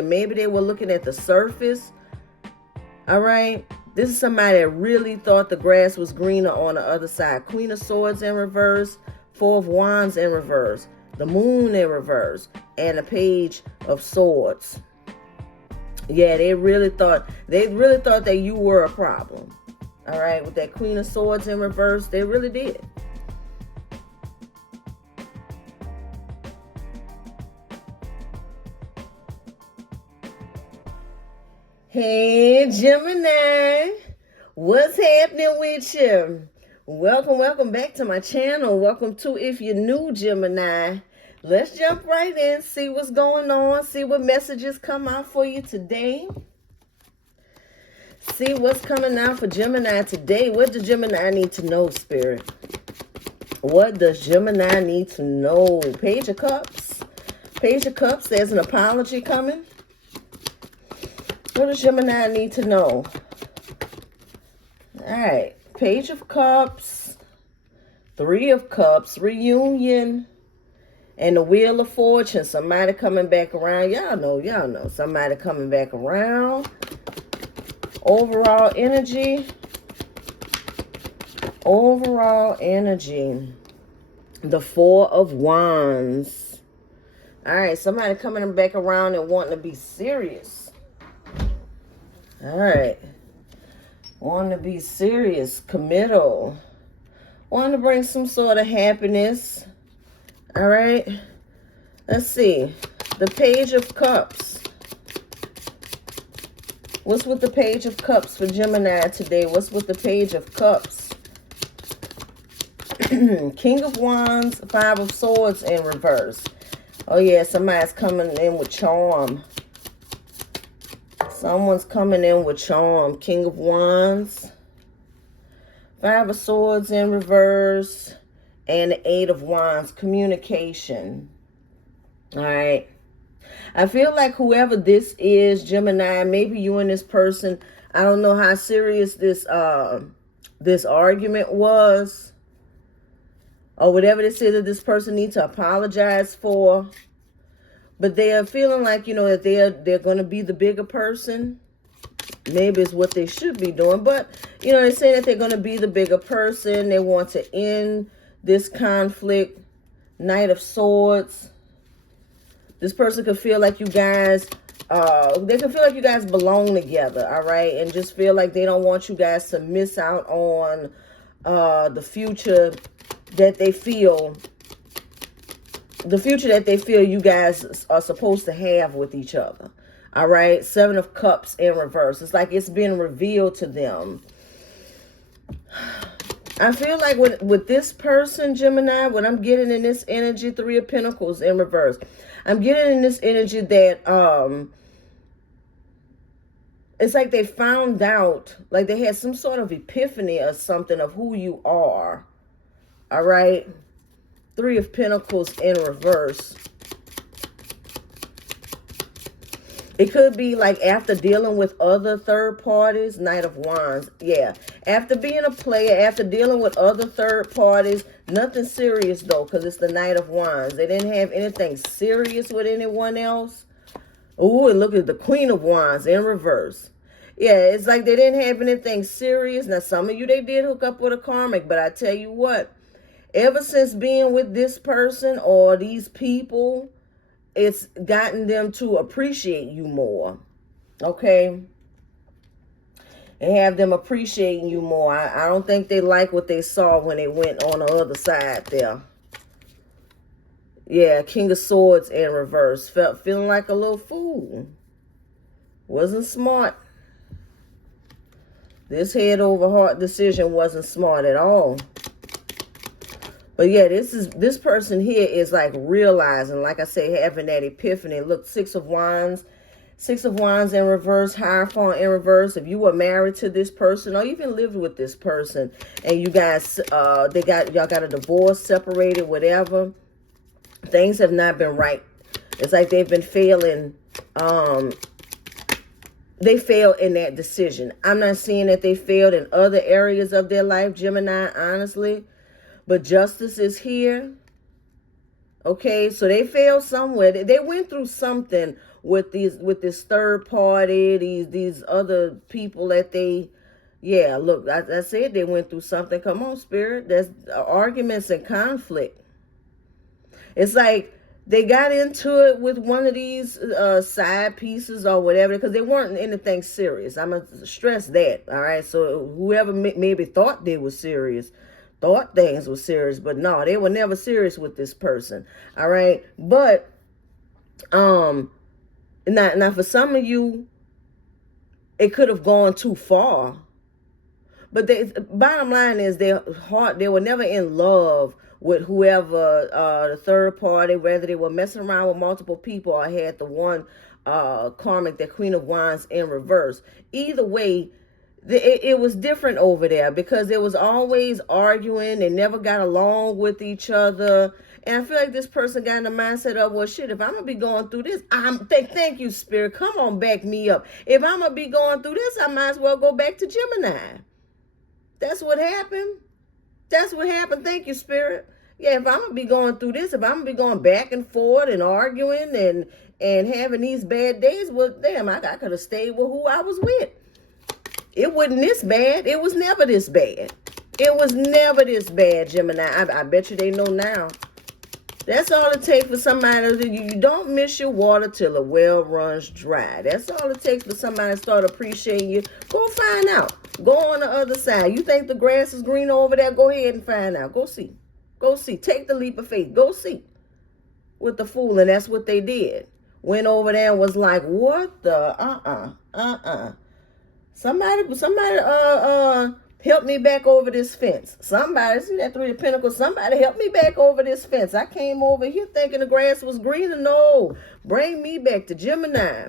Maybe they were looking at the surface. All right. This is somebody that really thought the grass was greener on the other side. Queen of Swords in reverse, Four of Wands in reverse, the Moon in reverse, and the Page of Swords. Yeah, they really thought that you were a problem. All right, with that Queen of Swords in reverse, they really did. Hey, Gemini, what's happening with you? Welcome back to my channel. Welcome to, if you're new, Gemini. Let's jump right in, see what's going on, see what messages come out for you today. See what's coming out for Gemini today. What does Gemini need to know, Spirit? What does Gemini need to know? Page of Cups. Page of Cups, there's an apology coming. What does Gemini need to know? All right. Page of Cups. Three of Cups. Reunion. And the Wheel of Fortune. Somebody coming back around. Y'all know. Somebody coming back around. Overall energy. Overall energy. The Four of Wands. All right. Somebody coming back around and wanting to be serious. All right. Want to be serious, committal. Want to bring some sort of happiness. All right. Let's see. The Page of Cups. What's with the Page of Cups for Gemini today? What's with the Page of Cups? King of Wands, Five of Swords in reverse. Oh, yeah. Somebody's coming in with charm. Someone's coming in with charm. King of Wands. Five of Swords in reverse. And the Eight of Wands. Communication. All right. I feel like whoever this is, Gemini, maybe you and this person, I don't know how serious this argument was. Or whatever this is that this person needs to apologize for. But they are feeling like, that they're going to be the bigger person. Maybe it's what they should be doing. But, they say that they're going to be the bigger person. They want to end this conflict. Knight of Swords. This person could feel like you guys, they can feel like you guys belong together, all right? And just feel like they don't want you guys to miss out on the future that they feel you guys are supposed to have with each other. All right. Seven of Cups in reverse. It's like it's been revealed to them. I feel like with this person, Gemini, what I'm getting in this energy, Three of Pentacles in reverse. I'm getting in this energy that it's like they found out, like they had some sort of epiphany or something of who you are. All right. Three of Pentacles in reverse. It could be like after dealing with other third parties. Knight of Wands. Yeah. After being a player, after dealing with other third parties. Nothing serious though, because it's the Knight of Wands. They didn't have anything serious with anyone else. Ooh, and look at the Queen of Wands in reverse. Yeah, it's like they didn't have anything serious. Now, some of you, they did hook up with a karmic, but I tell you what. Ever since being with this person or these people, it's gotten them to appreciate you more. Okay? And have them appreciating you more. I don't think they like what they saw when they went on the other side there. Yeah, King of Swords in reverse. Feeling like a little fool. Wasn't smart. This head over heart decision wasn't smart at all. But yeah, this person here is like realizing, like I say, having that epiphany. Look, Six of Wands in reverse, Hierophant in reverse. If you were married to this person or even lived with this person and you guys, y'all got a divorce, separated, whatever, things have not been right. It's like they've been failing. They failed in that decision. I'm not seeing that they failed in other areas of their life, Gemini, honestly. But justice is here. Okay, so they failed somewhere. They went through something with this third party, these other people that they, yeah, look, I said they went through something. Come on, Spirit. There's arguments and conflict. It's like they got into it with one of these side pieces or whatever, because they weren't anything serious. I'm going to stress that, all right? So whoever maybe thought they were serious, thought things were serious, but no, they were never serious with this person, all right? But now for some of you, it could have gone too far. But the bottom line is they were never in love with whoever the third party, whether they were messing around with multiple people or had the one karmic, the Queen of Wands in reverse. Either way, it was different over there because it was always arguing. They never got along with each other. And I feel like this person got in the mindset of, well, shit, if I'm going to be going through this, thank you, Spirit. Come on, back me up. If I'm going to be going through this, I might as well go back to Gemini. That's what happened. That's what happened. Thank you, Spirit. Yeah, if I'm going to be going through this, if I'm going to be going back and forth and arguing and having these bad days, well, damn, I could have stayed with who I was with. It wasn't this bad. It was never this bad. It was never this bad, Gemini. I bet you they know now. That's all it takes for somebody to, you don't miss your water till the well runs dry. That's all it takes for somebody to start appreciating you. Go find out. Go on the other side. You think the grass is green over there? Go ahead and find out. Go see. Go see. Take the leap of faith. Go see. With the fool, and that's what they did. Went over there and was like, what the, Somebody, help me back over this fence. Somebody, see that Three of Pentacles? Somebody help me back over this fence. I came over here thinking the grass was greener. No, bring me back to Gemini.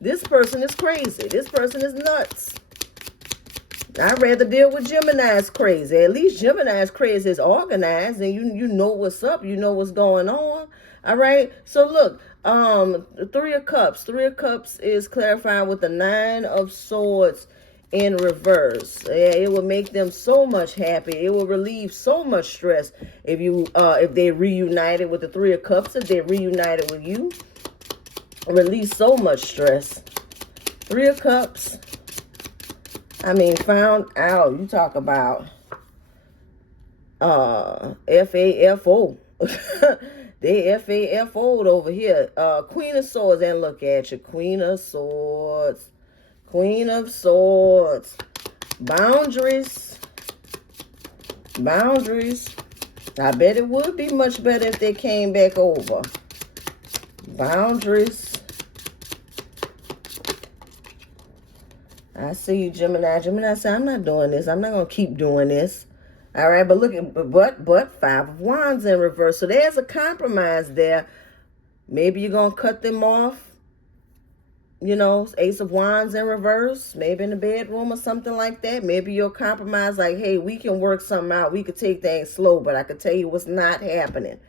This person is crazy. This person is nuts. I'd rather deal with Gemini's crazy. At least Gemini's crazy is organized and you know what's up. You know what's going on. All right. So look, Three of Cups. Three of Cups is clarifying with the Nine of Swords in reverse. Yeah, it will make them so much happy. It will relieve so much stress if they reunited with the Three of Cups. If they reunited with you, release so much stress. Three of Cups. I mean, found out. You talk about FAFO. They FAFO'd over here. Queen of Swords, and look at you. Queen of Swords. Queen of Swords. Boundaries. Boundaries. I bet it would be much better if they came back over. Boundaries. I see you, Gemini. Gemini said, I'm not doing this. I'm not going to keep doing this. All right, but look at, but Five of Wands in reverse. So there's a compromise there. Maybe you're going to cut them off. You know, Ace of Wands in reverse. Maybe in the bedroom or something like that. Maybe you'll compromise like, hey, we can work something out. We could take things slow, but I could tell you what's not happening.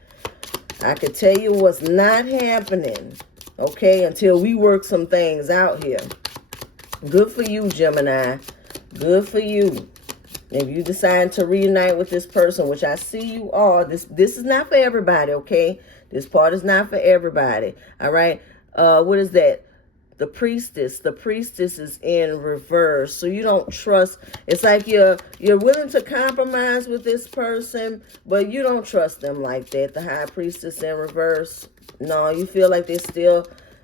I could tell you what's not happening. Okay, until we work some things out here. Good for you, Gemini. Good for you. If you decide to reunite with this person, which I see you are, this is not for everybody, okay? This part is not for everybody, all right? What is that? The Priestess. The Priestess is in reverse. So you don't trust. It's like you're willing to compromise with this person, but you don't trust them like that. The High Priestess in reverse. No, you feel like they're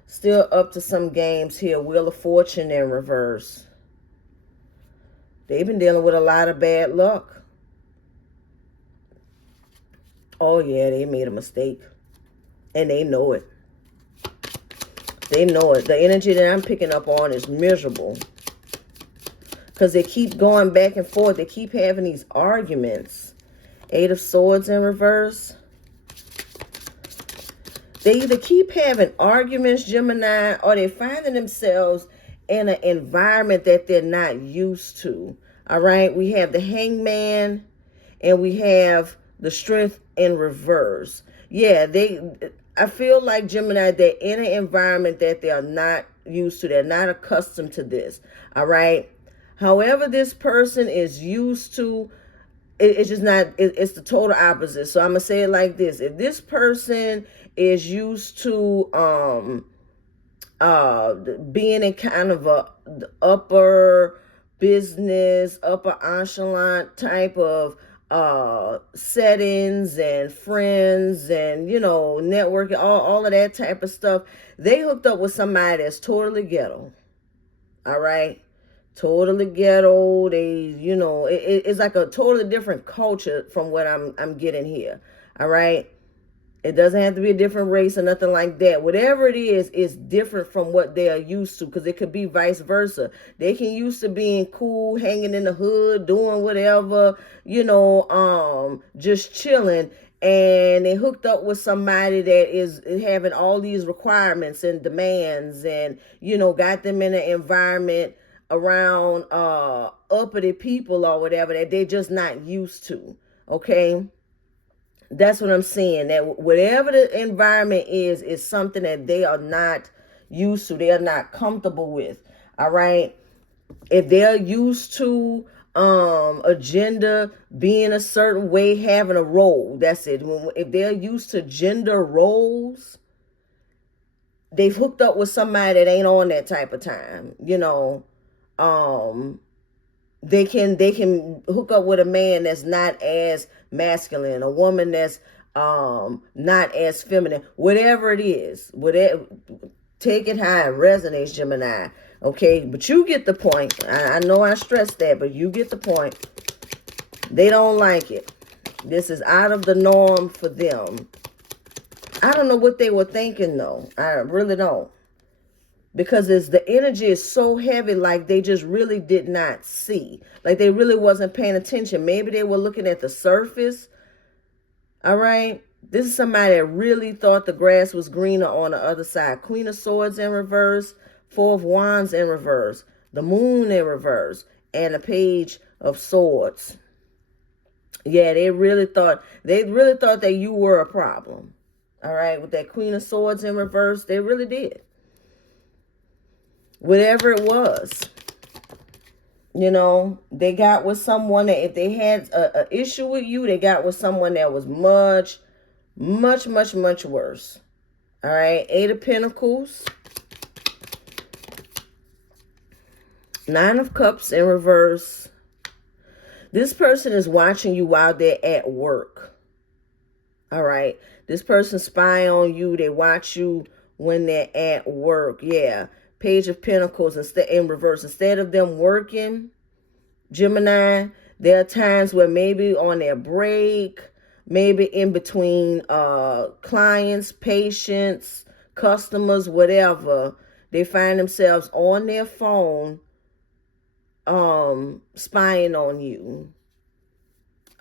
still up to some games here. Wheel of Fortune in reverse. They've been dealing with a lot of bad luck. Oh, yeah, they made a mistake. And they know it. They know it. The energy that I'm picking up on is miserable. Because they keep going back and forth. They keep having these arguments. Eight of Swords in reverse. They either keep having arguments, Gemini, or they're finding themselves in an environment that they're not used to. All right, we have the Hangman and we have the Strength in reverse. Yeah, I feel like Gemini, they're in an environment that they are not used to. They're not accustomed to this. All right. However, this person is used to, it's just not, it's the total opposite. So I'm going to say it like this. If this person is used to being in kind of a upper business, upper echelon type of settings and friends and, you know, networking, all of that type of stuff. They hooked up with somebody that's totally ghetto. All right. Totally ghetto. They, you know, it's like a totally different culture from what I'm getting here. All right. It doesn't have to be a different race or nothing like that. Whatever it is different from what they are used to, because it could be vice versa. They can used to being cool, hanging in the hood, doing whatever, you know, just chilling, and they hooked up with somebody that is having all these requirements and demands, and, you know, got them in an environment around uppity people or whatever that they're just not used to. Okay. That's what I'm saying. That whatever the environment is something that they are not used to. They are not comfortable with. All right. If they're used to a gender being a certain way, having a role, that's it. If they're used to gender roles, they've hooked up with somebody that ain't on that type of time. You know, they can hook up with a man that's not as masculine, a woman that's not as feminine, whatever it is. Whatever, take it how it resonates, Gemini. Okay, but you get the point. I know I stressed that, but you get the point. They don't like it. This is out of the norm for them. I don't know what they were thinking though. I really don't. Because the energy is so heavy, like they just really did not see. Like they really wasn't paying attention. Maybe they were looking at the surface. All right. This is somebody that really thought the grass was greener on the other side. Queen of Swords in reverse. Four of Wands in reverse. The Moon in reverse. And the Page of Swords. Yeah, they really thought that you were a problem. All right. With that Queen of Swords in reverse, they really did. Whatever it was, you know, they got with someone that if they had a issue with you, they got with someone that was much, much, much, much worse. All right. 8 of Pentacles. 9 of Cups in reverse. This person is watching you while they're at work. All right. This person spy on you. They watch you when they're at work. Yeah. Page of Pentacles in reverse. Instead of them working, Gemini, there are times where maybe on their break, maybe in between clients, patients, customers, whatever, they find themselves on their phone spying on you.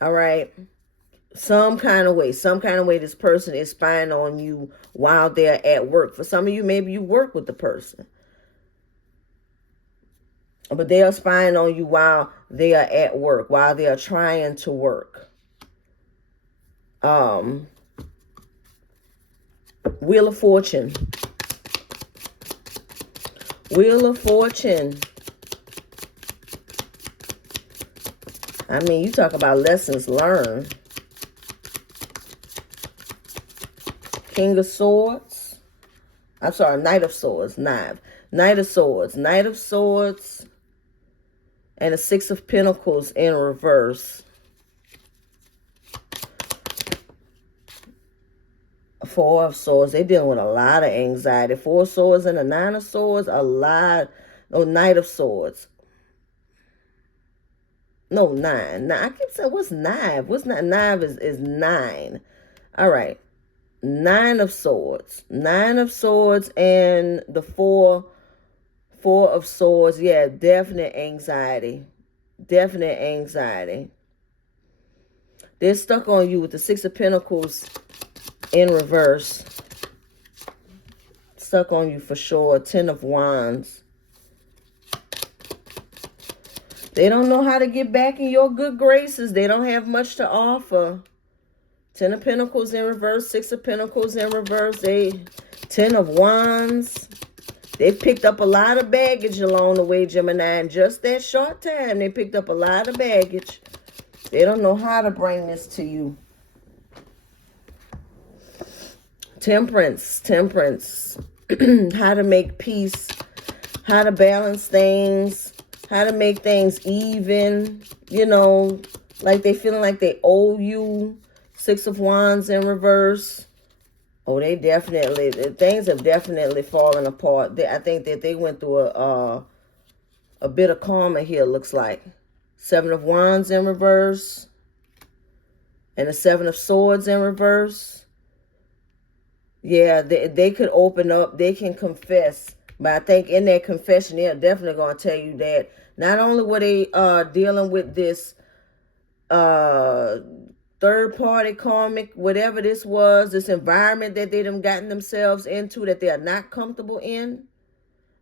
All right. Some kind of way this person is spying on you while they're at work. For some of you, maybe you work with the person. But they are spying on you while they are at work, while they are trying to work. Wheel of Fortune. Wheel of Fortune. I mean, you talk about lessons learned. King of Swords. I'm sorry, Knight of Swords. Knight of Swords. Knight of Swords. And a 6 of Pentacles in reverse. 4 of Swords. They're dealing with a lot of anxiety. 4 of Swords and a 9 of Swords. A lot. Oh, Knight of Swords. No, 9. Now, I keep saying, what's 9? What's not? 9 is 9. All right. 9 of Swords. 9 of Swords and the 4 of Swords. Yeah, definite anxiety. Definite anxiety. They're stuck on you with the 6 of Pentacles in reverse. Stuck on you for sure. 10 of Wands. They don't know how to get back in your good graces. They don't have much to offer. 10 of Pentacles in reverse. 6 of Pentacles in reverse. 10 of Wands. They picked up a lot of baggage along the way, Gemini. In just that short time, they picked up a lot of baggage. They don't know how to bring this to you. Temperance. Temperance. how to make peace, how to balance things, how to make things even, you know, like they feeling like they owe you. 6 of Wands in reverse. Oh, they definitely, things have definitely fallen apart. I think that they went through a bit of karma here, looks like. 7 of Wands in reverse. And the 7 of Swords in reverse. Yeah, they could open up. They can confess. But I think in that confession, they're definitely going to tell you that not only were they dealing with this third-party karmic, whatever this was, this environment that they done gotten themselves into that they are not comfortable in.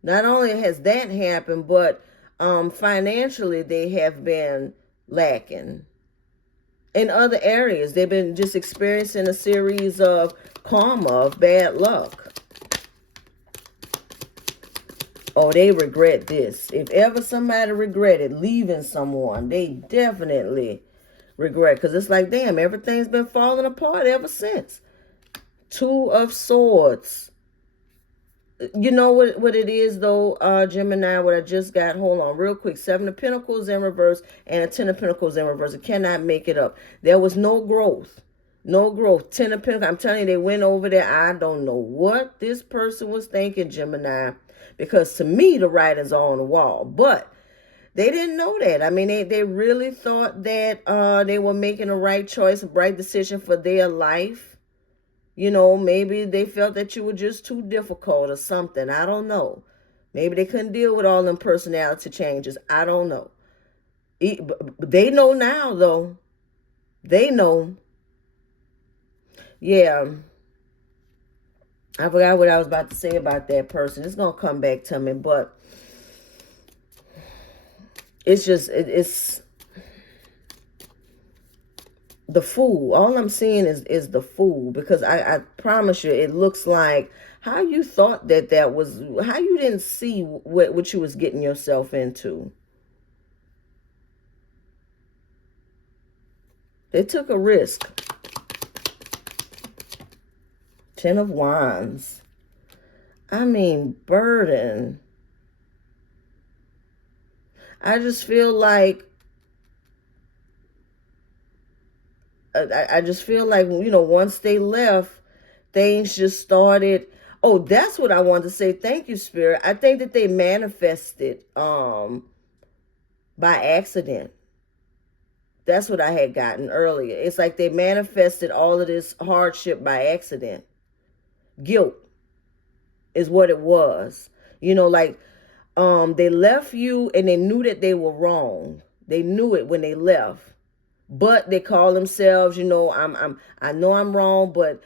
Not only has that happened, but financially they have been lacking. In other areas, they've been just experiencing a series of karma, of bad luck. Oh, they regret this. If ever somebody regretted leaving someone, they definitely regret. Because it's like, damn, everything's been falling apart ever since. 2 of Swords. You know what it is, though, Gemini, what I just got? Hold on real quick. 7 of Pentacles in reverse and a 10 of Pentacles in reverse. I cannot make it up. There was no growth. No growth. 10 of Pentacles. I'm telling you, they went over there. I don't know what this person was thinking, Gemini. Because to me, the writings are on the wall. But they didn't know that. I mean, they really thought that they were making the right choice, a right decision for their life. You know, maybe they felt that you were just too difficult or something. I don't know. Maybe they couldn't deal with all them personality changes. I don't know. They know now, though. They know. Yeah. I forgot what I was about to say about that person. It's going to come back to me, but it's just, it's the Fool. All I'm seeing is the Fool, because I promise you, it looks like how you thought that was, how you didn't see what you was getting yourself into. They took a risk. 10 of Wands. I mean, burden. I just feel like, I just feel like, you know, once they left, things just started. Oh, that's what I wanted to say. Thank you, Spirit. I think that they manifested by accident. That's what I had gotten earlier. It's like they manifested all of this hardship by accident. Guilt is what it was. You know, like they left you and they knew that they were wrong. They knew it when they left. But they call themselves, you know, I know I'm wrong, but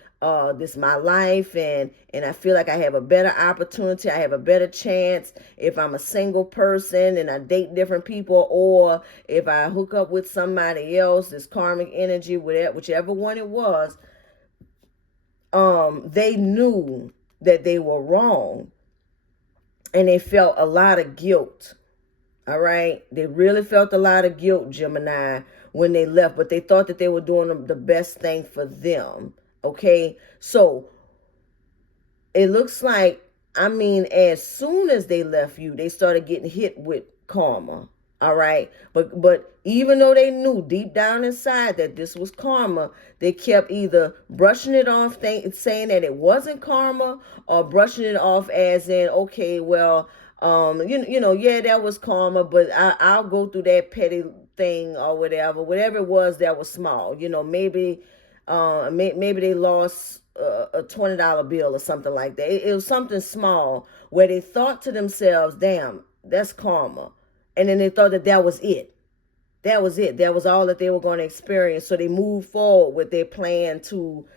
this is my life, and I feel like I have a better opportunity. I have a better chance if I'm a single person and I date different people, or if I hook up with somebody else, this karmic energy, whichever one it was. They knew that they were wrong, and they felt a lot of guilt. All right, they really felt a lot of guilt, Gemini, when they left, but they thought that they were doing the best thing for them. Okay, so it looks like, I mean, as soon as they left you, they started getting hit with karma. All right, but even though they knew deep down inside that this was karma, they kept either brushing it off, saying that it wasn't karma, or brushing it off as in, okay, well, you know, yeah, that was karma, but I'll go through that petty thing or whatever it was that was small. You know, maybe they lost a $20 bill or something like that. It was something small where they thought to themselves, damn, that's karma. And then they thought that was it. That was it. That was all that they were going to experience. So they moved forward with their plan to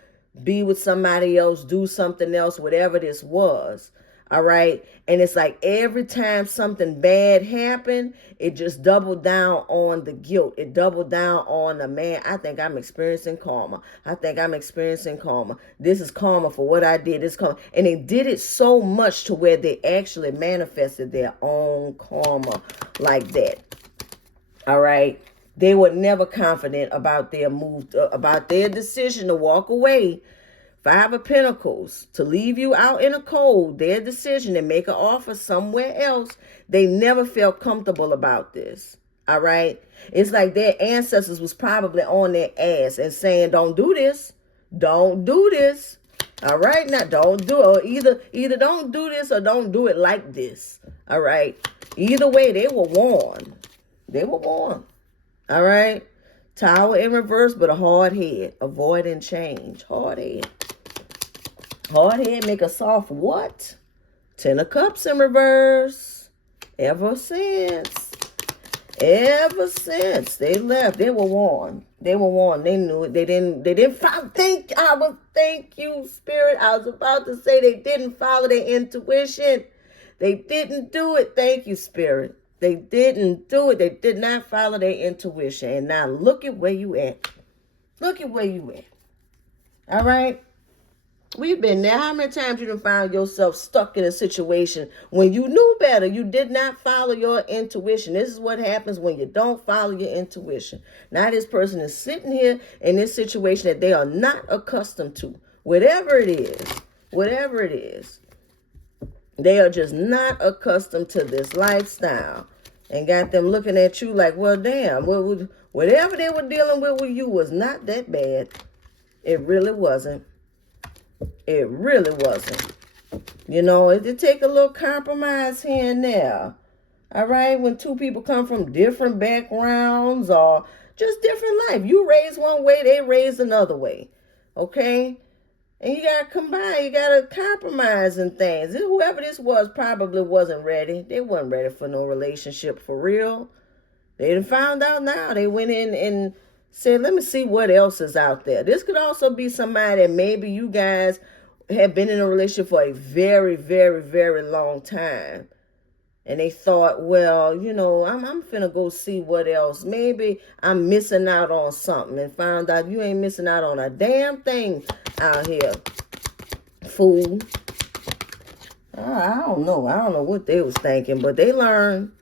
be with somebody else, do something else, whatever this was. All right. And it's like every time something bad happened, it just doubled down on the guilt. It doubled down on the, man, I think I'm experiencing karma. I think I'm experiencing karma. This is karma for what I did. This karma. And they did it so much to where they actually manifested their own karma like that. All right. They were never confident about their move, about their decision to walk away Five of Pentacles, to leave you out in the cold, their decision to make an offer somewhere else. They never felt comfortable about this. All right. It's like their ancestors was probably on their ass and saying, don't do this. Don't do this. All right. Now, don't do it. Or either don't do this or don't do it like this. All right. Either way, they were warned. They were warned. All right. Tower in reverse, but a hard head. Avoiding change. Hard head. Hard head make a soft what? 10 of Cups in reverse. Ever since they left, they were warned. They were warned. They knew it. They didn't follow. Thank you, Spirit. I was about to say they didn't follow their intuition. They didn't do it. Thank you, Spirit. They didn't do it. They did not follow their intuition. And now look at where you at. Look at where you at. All right. We've been there. How many times you done found yourself stuck in a situation when you knew better? You did not follow your intuition. This is what happens when you don't follow your intuition. Now this person is sitting here in this situation that they are not accustomed to. Whatever it is, they are just not accustomed to this lifestyle. And got them looking at you like, well, damn, whatever they were dealing with you was not that bad. It really wasn't. It really wasn't. You know, it take a little compromise here and there. All right? When two people come from different backgrounds or just different life. You raised one way, they raised another way. Okay? And you got to combine. You got to compromise and things. Whoever this was probably wasn't ready. They weren't ready for no relationship for real. They done found out now. They went in and said, let me see what else is out there. This could also be somebody that maybe you guys have been in a relationship for a very, very, very long time. And they thought, well, you know, I'm finna go see what else. Maybe I'm missing out on something. And found out you ain't missing out on a damn thing out here, fool. I don't know. I don't know what they was thinking, but they learned.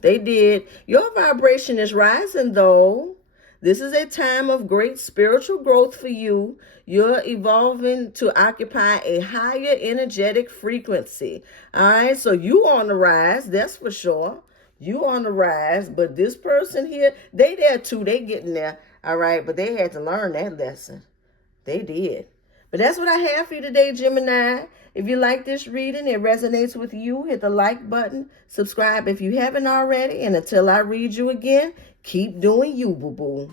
They did. Your vibration is rising, though. This is a time of great spiritual growth for you. You're evolving to occupy a higher energetic frequency. All right, so you on the rise, that's for sure. You on the rise, but this person here, they there too. They getting there. All right, but they had to learn that lesson. They did. But that's what I have for you today, Gemini. If you like this reading, it resonates with you, hit the like button. Subscribe if you haven't already. And until I read you again, keep doing you, boo-boo.